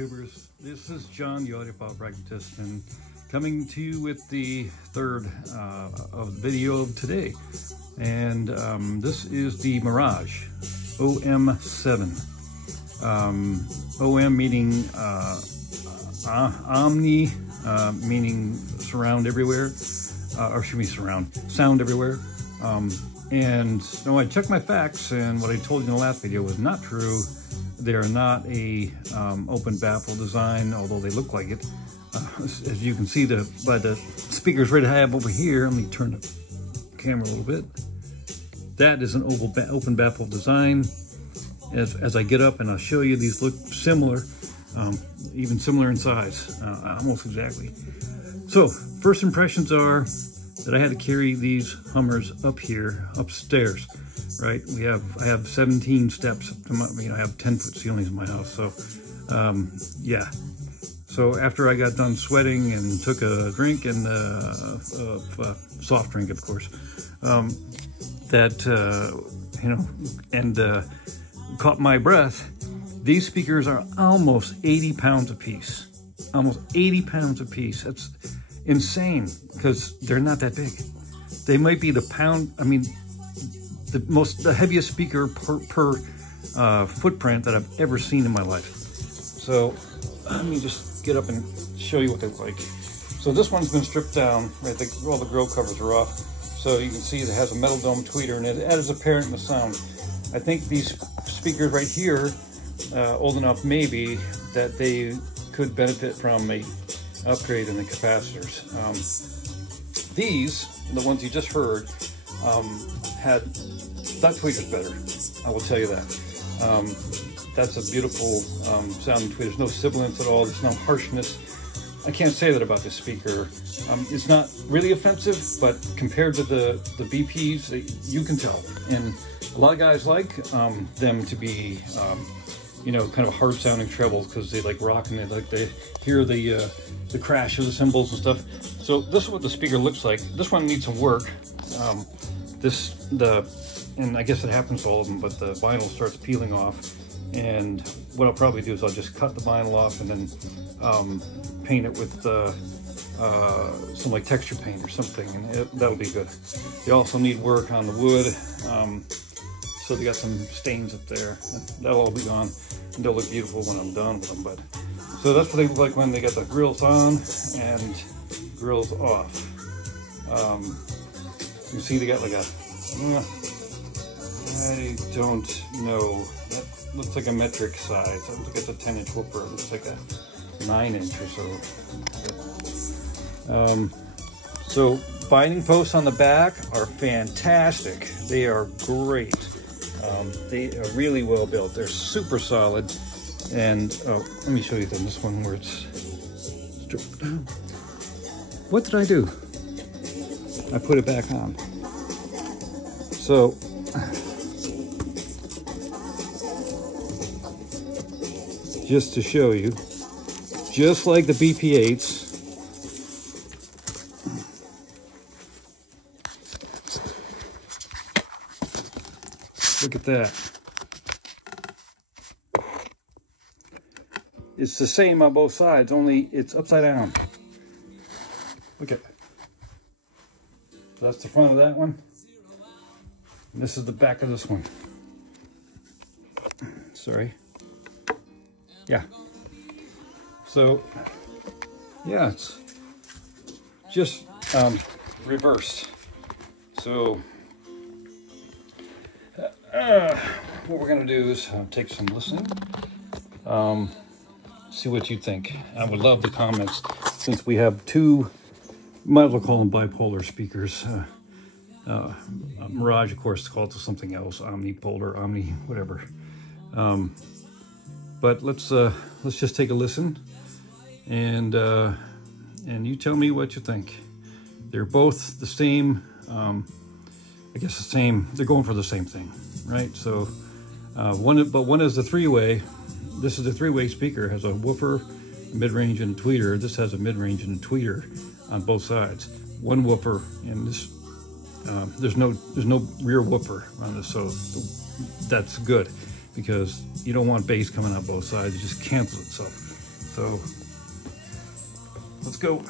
YouTubers. This is John, the audiophile pragmatist, and coming to you with the third video of today. And this is the Mirage Om-7. OM meaning omni, meaning surround everywhere, or excuse me, sound everywhere. And so I checked my facts, and what I told you in the last video was not true. They are not a open baffle design, although they look like it. As you can see by the speakers right I have over here, let me turn the camera a little bit. That is an open baffle design. As I get up and I'll show you, these look similar, even similar in size, almost exactly. So first impressions are that I had to carry these Hummers up here, upstairs, right? I have 17 steps up to my, I have 10-foot ceilings in my house. So yeah. So after I got done sweating and took a drink and soft drink, of course, caught my breath. These speakers are almost 80 pounds a piece. Almost 80 pounds a piece. That's insane because they're not that big. They might be the pound, I mean, the heaviest speaker per footprint that I've ever seen in my life. So let me just get up and show you what they look like. So this one's been stripped down, right? All the grill covers are off. So you can see it has a metal dome tweeter, and it is apparent in the sound. I think these speakers right here, old enough maybe, that they could benefit from a upgrade in the capacitors. These, the ones you just heard, had that tweeter's better. I will tell you that. That's a beautiful sounding tweeter. There's no sibilance at all. There's no harshness. I can't say that about this speaker. It's not really offensive, but compared to the BPs, you can tell. And a lot of guys like them to be, you know, kind of hard sounding trebles because they like rocking it, like they hear the crash of the cymbals and stuff. So this is what the speaker looks like. This one needs some work. And I guess it happens to all of them, but the vinyl starts peeling off. And what I'll probably do is I'll just cut the vinyl off and then paint it with some like texture paint or something, and that'll be good. They also need work on the wood. So they got some stains up there. That'll all be gone, and they'll look beautiful when I'm done with them. But so that's what they look like when they got the grills on and grills off. You see they got like a, I don't know, that looks like a metric size. I don't think it's a 10-inch whooper. It looks like a 9-inch or so. So binding posts on the back are fantastic. They are great. They are really well built. They're super solid. And let me show you this one where it's stripped down. What did I do? I put it back on. So just to show you, just like the BP8s, look at that. It's the same on both sides, only it's upside down. Look at that. So that's the front of that one. And this is the back of this one. Sorry. Yeah. So, yeah, it's just reversed. So, what we're going to do is take some listening. See what you think. I would love the comments, since we have two, might as well call them bipolar speakers. Mirage, of course, is called something else, omnipolar, omni, whatever. But let's just take a listen, and you tell me what you think. They're both the same. I guess the same. They're going for the same thing, right? So one is the three-way. This is a three-way speaker. It has a woofer, mid-range, and a tweeter. This has a mid-range and a tweeter on both sides. One woofer, and this there's no rear woofer on this, so that's good, because you don't want bass coming out both sides. It just cancels itself. So let's go.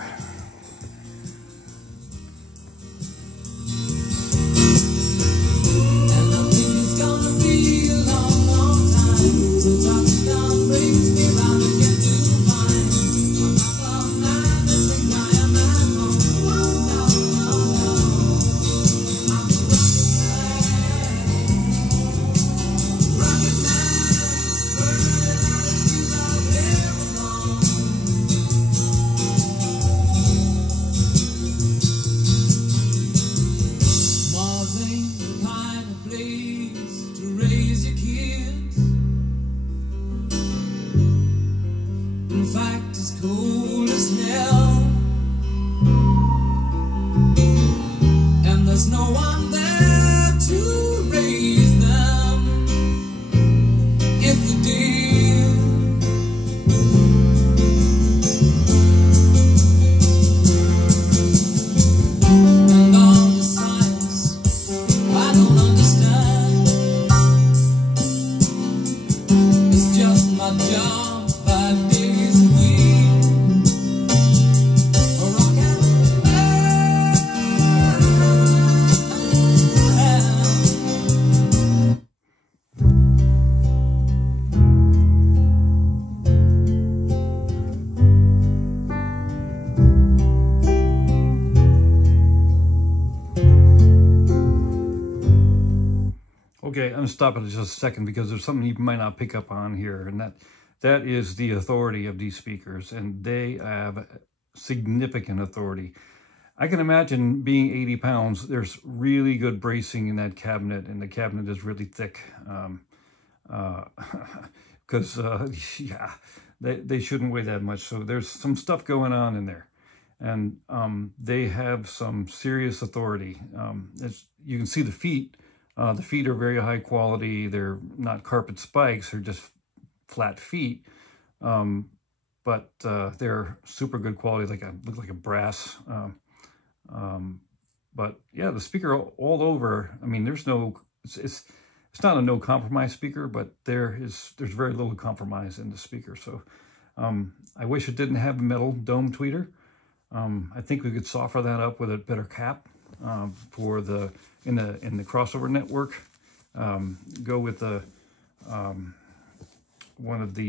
Okay, I'm gonna stop it just a second because there's something you might not pick up on here, and that is the authority of these speakers, and they have significant authority. I can imagine being 80 pounds, there's really good bracing in that cabinet, and the cabinet is really thick. Because, yeah, they shouldn't weigh that much. So there's some stuff going on in there. And they have some serious authority. As you can see the feet. The feet are very high quality. They're not carpet spikes. They're just flat feet. But they're super good quality, look like a brass. But yeah, the speaker all over. I mean, there's no. It's not a no compromise speaker, but there's very little compromise in the speaker. So I wish it didn't have a metal dome tweeter. I think we could soften that up with a better cap for the in the crossover network. Go with the one of the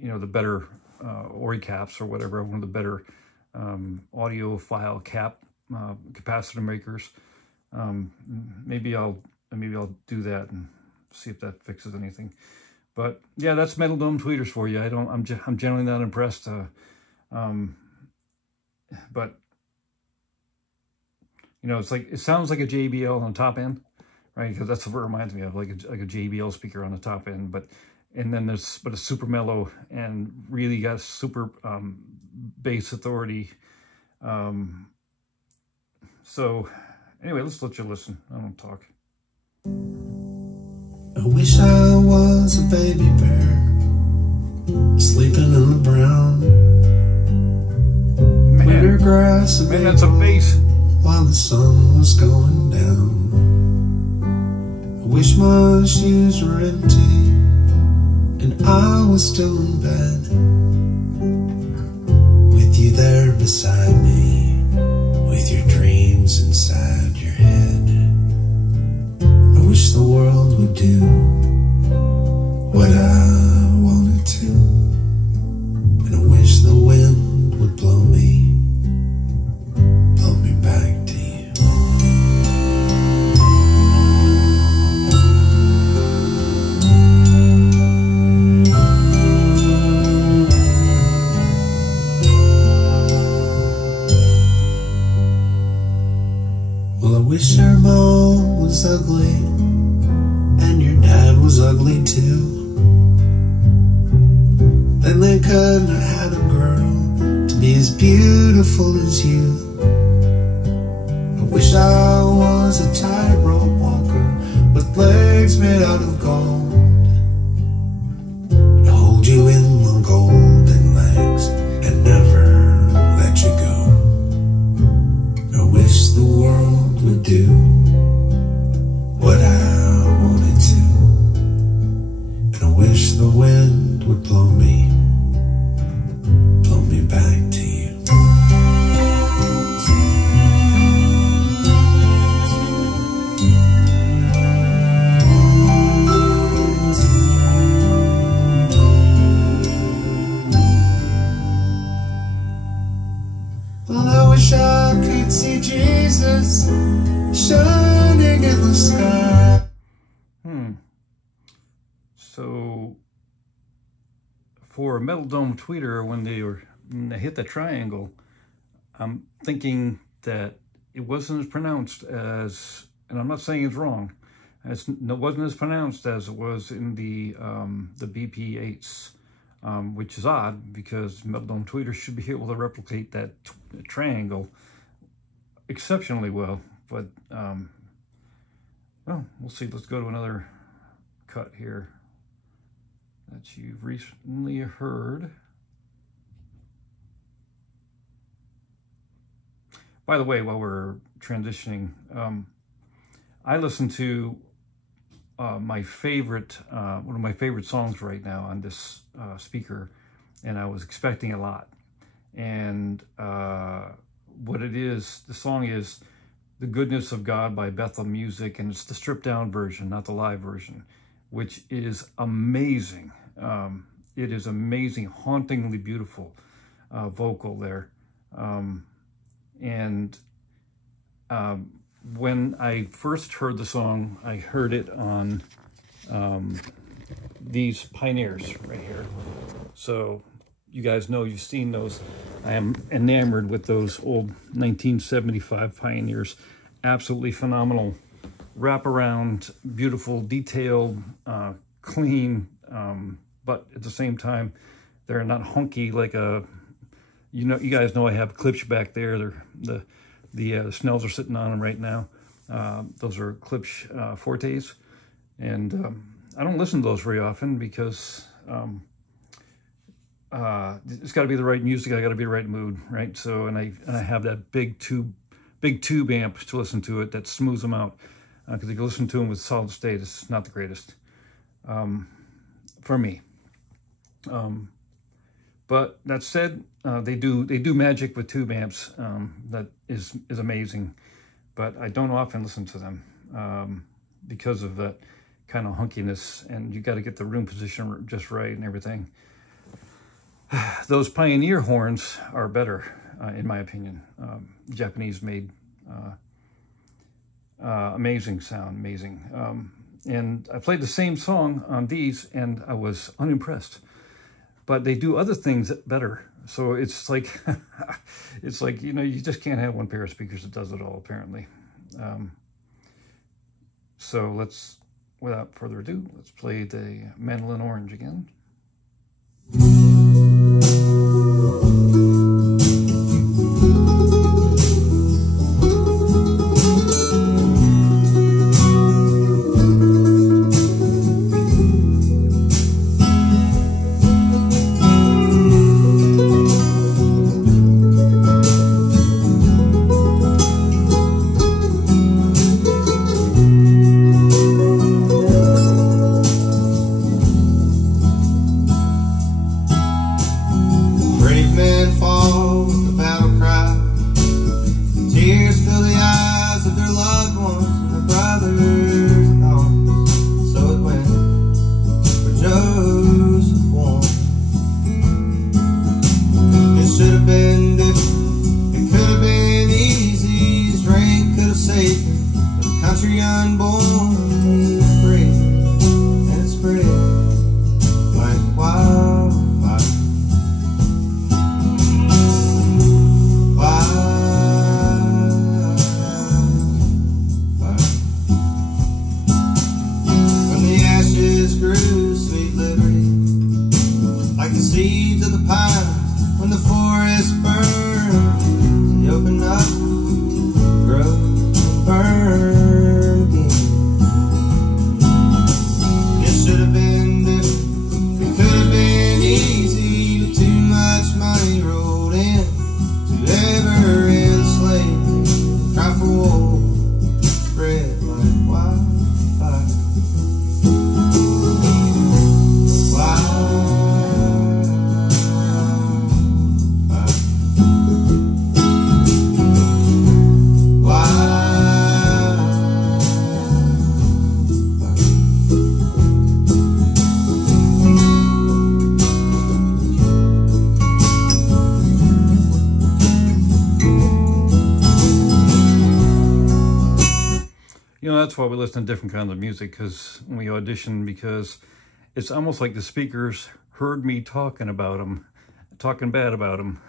you know, the better Ori caps or whatever, one of the better audiophile cap capacitor makers. Maybe I'll do that and see if that fixes anything. But yeah, that's metal dome tweeters for you. I'm generally not impressed. But you know, it sounds like a JBL on the top end, right? Because that's what it reminds me of, like a JBL speaker on the top end. But it's super mellow and really got super bass authority. So anyway, let's let you listen. I don't talk. I wish I was a baby bear, sleeping in the brown winter grass. Man, that's a bass. While the sun was going down, I wish my shoes were empty and I was still in bed, with you there beside me, with your dreams inside your head. I wish the world would do what I wanted to, and I wish the wind would blow me back to you. Well, I wish your mom was ugly and your dad was ugly too. Then they couldn't have had a girl to be as beautiful as you. Wish I was a tightrope walker with legs made out of gold, to hold you in my golden legs and never let you go. I wish the world would do what I wanted to, and I wish the wind would blow wish I could see Jesus shining in the sky. So for a Metal Dome tweeter, when they hit the triangle, I'm thinking that it wasn't as pronounced as, and I'm not saying it's wrong, it wasn't as pronounced as it was in the BP8s, which is odd because Metal Dome tweeters should be able to replicate that triangle exceptionally well. But well, we'll see. Let's go to another cut here that you've recently heard. By the way, while we're transitioning, I listen to my favorite, one of my favorite songs right now on this speaker, and I was expecting a lot. And what it is, the song is "The Goodness of God" by Bethel Music, and it's the stripped down version, not the live version, which is amazing. It is amazing, hauntingly beautiful vocal there. And when I first heard the song, I heard it on these Pioneers right here. So you guys know, you've seen those. I am enamored with those old 1975 Pioneers. Absolutely phenomenal wraparound, beautiful, detailed, clean, but at the same time, they're not hunky like a, you guys know I have Klipsch back there. They're, the Snells are sitting on them right now. Those are Klipsch Fortes, and I don't listen to those very often because it's got to be the right music. I got to be in the right mood, right? So, and I have that big tube amp to listen to it that smooths them out. Because if you listen to them with solid state, it's not the greatest for me. But that said, they do magic with tube amps that is amazing. But I don't often listen to them because of that kind of hunkiness, and you got to get the room position just right and everything. Those Pioneer horns are better, in my opinion. Japanese made. Amazing sound, amazing. And I played the same song on these and I was unimpressed, but they do other things better. So it's like, it's like, you just can't have one pair of speakers that does it all, apparently. So let's, without further ado, let's play the Mandolin Orange again. Why that's why we listen to different kinds of music, because when we audition, because it's almost like the speakers heard me talking about them, talking bad about them.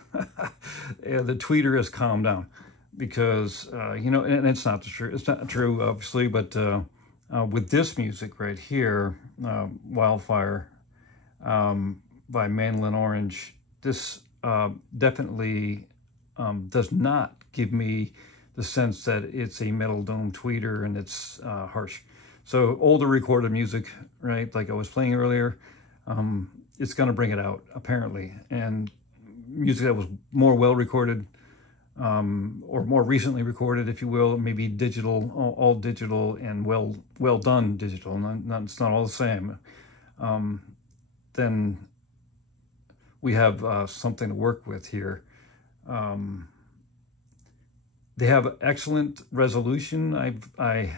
And the tweeter has calmed down because, you know, and it's not true. It's not true, obviously, but with this music right here, Wildfire by Mandolin Orange, this definitely does not give me the sense that it's a metal dome tweeter and it's harsh. So older recorded music, right, like I was playing earlier, it's going to bring it out, apparently. And music that was more well recorded, or more recently recorded, if you will, maybe digital, all digital and well done digital, it's not all the same, then we have something to work with here. They have excellent resolution. I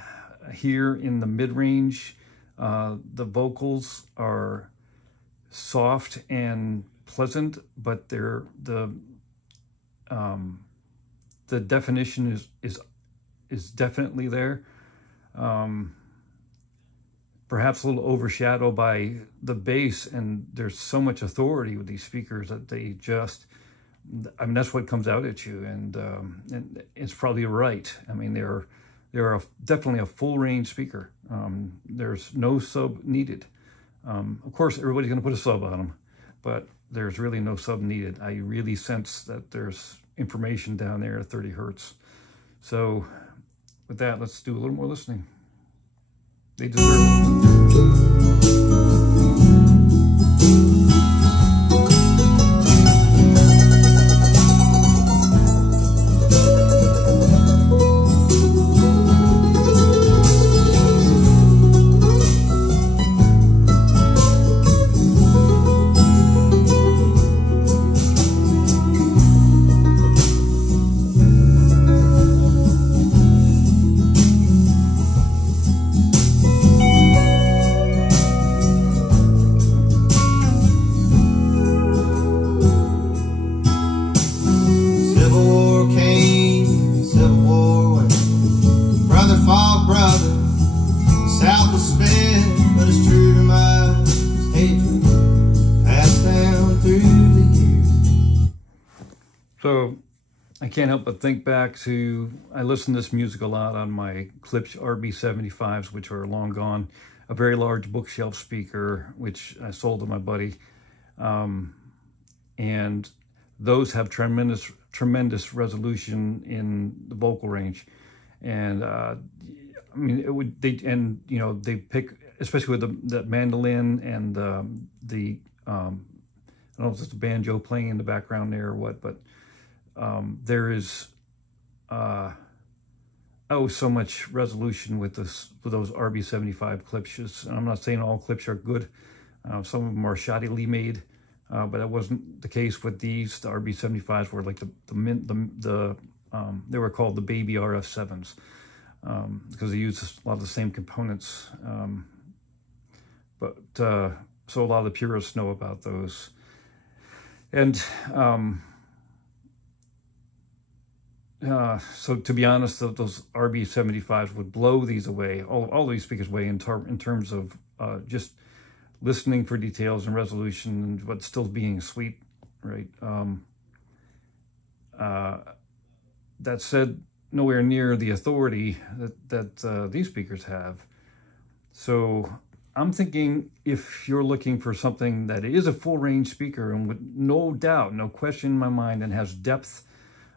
hear in the mid-range, the vocals are soft and pleasant, but the definition is definitely there. Perhaps a little overshadowed by the bass, and there's so much authority with these speakers that they just, I mean, that's what comes out at you, and it's probably right. I mean, they're definitely a full range speaker. There's no sub needed. Of course, everybody's going to put a sub on them, but there's really no sub needed. I really sense that there's information down there at 30 hertz. So with that, let's do a little more listening. They deserve it. So I can't help but think back to, I listen to this music a lot on my Klipsch RB75s, which are long gone, a very large bookshelf speaker, which I sold to my buddy. And those have tremendous resolution in the vocal range. And I mean, you know, they pick, especially with the mandolin and I don't know if it's the banjo playing in the background there or what, but there is so much resolution with those RB75 Klipsch's. And I'm not saying all Klipsch are good. Some of them are shoddily made, but that wasn't the case with these. The RB75s were like they were called the baby RF7s because they used a lot of the same components. So a lot of the purists know about those. And so to be honest, those RB75s would blow these away, all these speakers away in terms of just listening for details and resolution, but still being sweet, right? That said, nowhere near the authority that these speakers have. So I'm thinking if you're looking for something that is a full range speaker and with no doubt, no question in my mind, and has depth,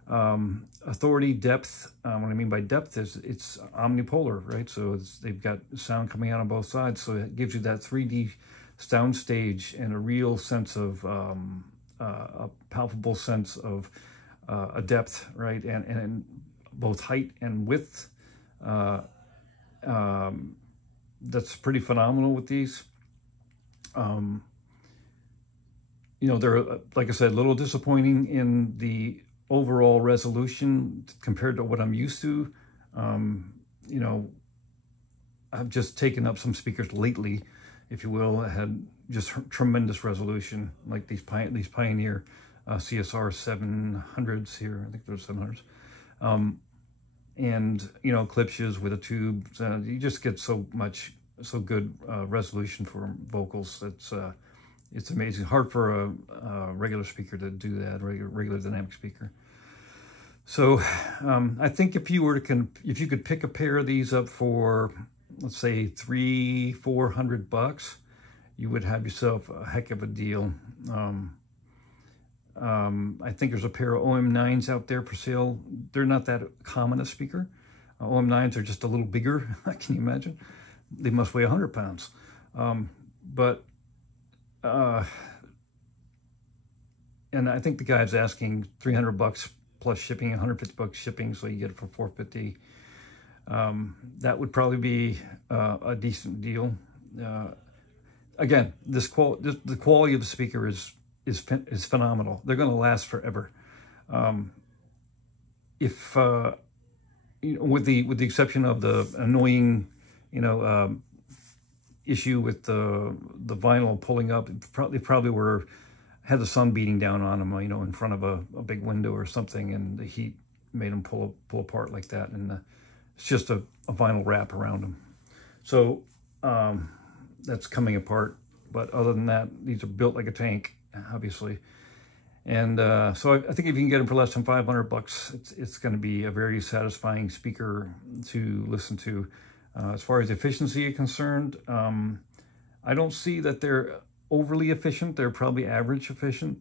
authority, depth. What I mean by depth is it's omnipolar, right? So they've got sound coming out on both sides. So it gives you that 3D sound stage and a real sense of, a palpable sense of a depth, right? And both height and width. That's pretty phenomenal with these. You know, they're, like I said, a little disappointing in the overall resolution compared to what I'm used to. You know, I've just taken up some speakers lately, if you will, that had just tremendous resolution, like these Pioneer CSR 700s here. I think they're 700s. and, you know, klipsches with a tube. You just get so good resolution for vocals. It's amazing. Hard for a regular speaker to do that, regular dynamic speaker. So I think if you could pick a pair of these up for, let's say, $300-400, you would have yourself a heck of a deal. I think there's a pair of OM9s out there for sale. They're not that common a speaker. OM9s are just a little bigger. Can you imagine? They must weigh 100 pounds. And I think the guy's asking $300 plus shipping, $150 shipping, so you get it for $450. That would probably be a decent deal. Again, the quality of the speaker is phenomenal. They're going to last forever. If you know, with the exception of the annoying, you know, issue with the vinyl pulling up, they probably had the sun beating down on them, you know, in front of a big window or something, and the heat made them pull apart like that. And it's just a vinyl wrap around them. So that's coming apart. But other than that, these are built like a tank, obviously. And so I think if you can get them for less than $500, it's going to be a very satisfying speaker to listen to. As far as efficiency is concerned, I don't see that they're overly efficient. They're probably average efficient.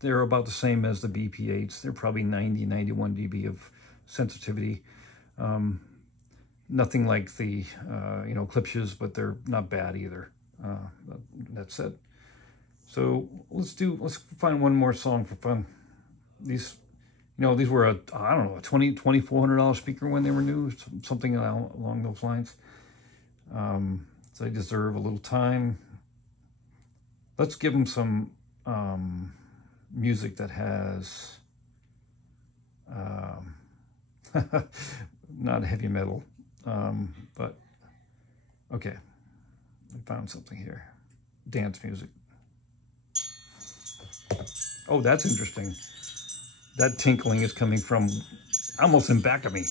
They're about the same as the BP8s. They're probably 90, 91 dB of sensitivity. Nothing like the, you know, klipsches, but they're not bad either. That said. So let's find one more song for fun. These, you know, these were I don't know, a $2,400 speaker when they were new, something along those lines. So they deserve a little time. Let's give them some music that has not heavy metal, but okay, I found something here. Dance music. Oh, that's interesting. That tinkling is coming from almost in back of me.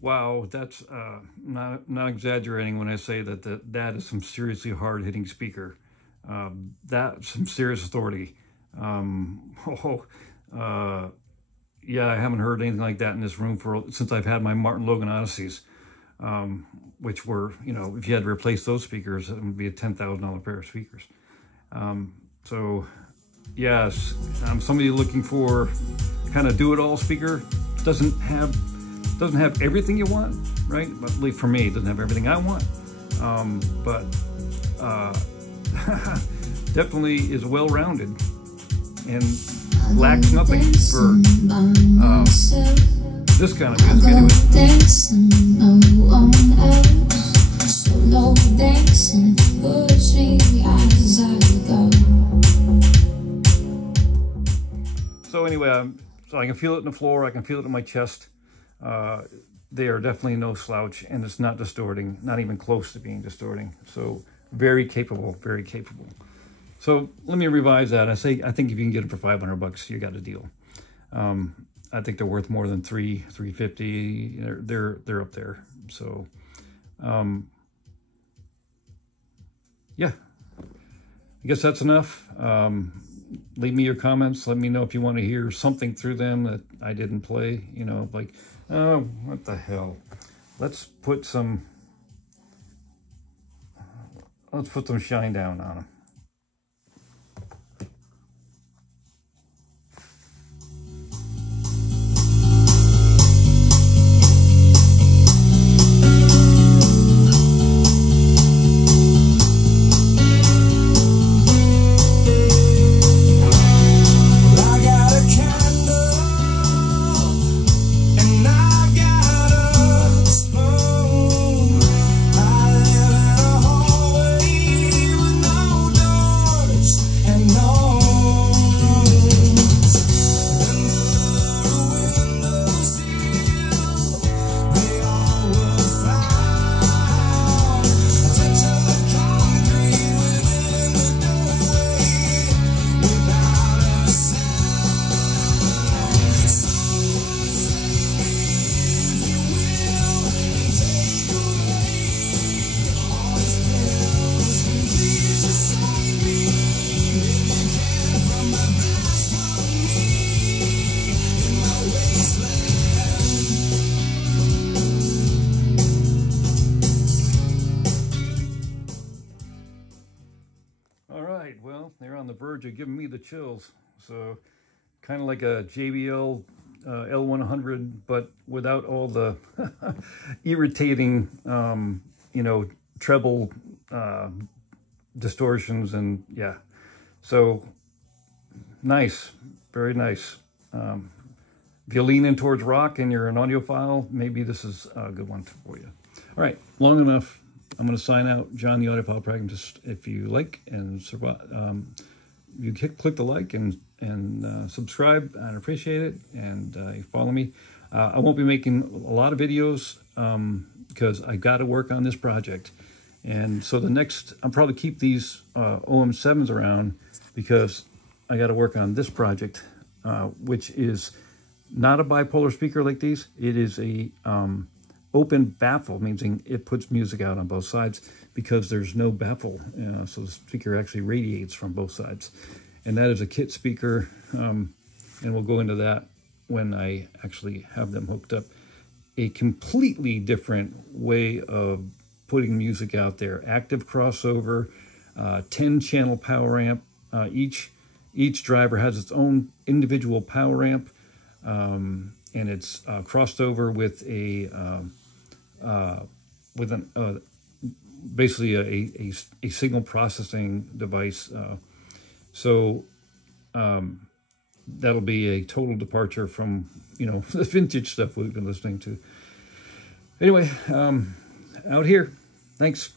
Wow, that's not exaggerating when I say that is some seriously hard-hitting speaker. That's some serious authority. Yeah, I haven't heard anything like that in this room since I've had my Martin Logan Odysseys, which were, you know, if you had to replace those speakers, it would be a $10,000 pair of speakers. So, yes, somebody looking for kind of do-it-all speaker. Doesn't have everything you want, right? But at least for me, it doesn't have everything I want. But definitely is well-rounded and lacks nothing for this kind of music anyway. So anyway, so I can feel it in the floor, I can feel it in my chest. They are definitely no slouch, and it's not distorting, not even close to being distorting. So very capable, very capable. So let me revise that. I think if you can get it for $500, you got a deal. I think they're worth more than $350. They're up there. So yeah, I guess that's enough. Leave me your comments. Let me know if you want to hear something through them that I didn't play. You know, like, oh, what the hell? let's put some shinedown on them. Well, they're on the verge of giving me the chills. So kind of like a JBL L100, but without all the irritating, you know, treble distortions. And yeah, so nice, very nice. If you lean in towards rock and you're an audiophile, maybe this is a good one for you. All right, long enough. I'm going to sign out, John the Audiophile Pragmatist. If you like and you click the like and subscribe, I'd appreciate it. And you follow me. I won't be making a lot of videos because I got to work on this project. And so I'll probably keep these Om-7s around because I got to work on this project, which is not a bipolar speaker like these. It is a open baffle, meaning it puts music out on both sides because there's no baffle. So the speaker actually radiates from both sides. And that is a kit speaker. And we'll go into that when I actually have them hooked up. A completely different way of putting music out there. Active crossover, 10-channel power amp. Each driver has its own individual power amp. And it's crossed over with basically a signal processing device. So that'll be a total departure from, you know, the vintage stuff we've been listening to. Anyway, out here. Thanks.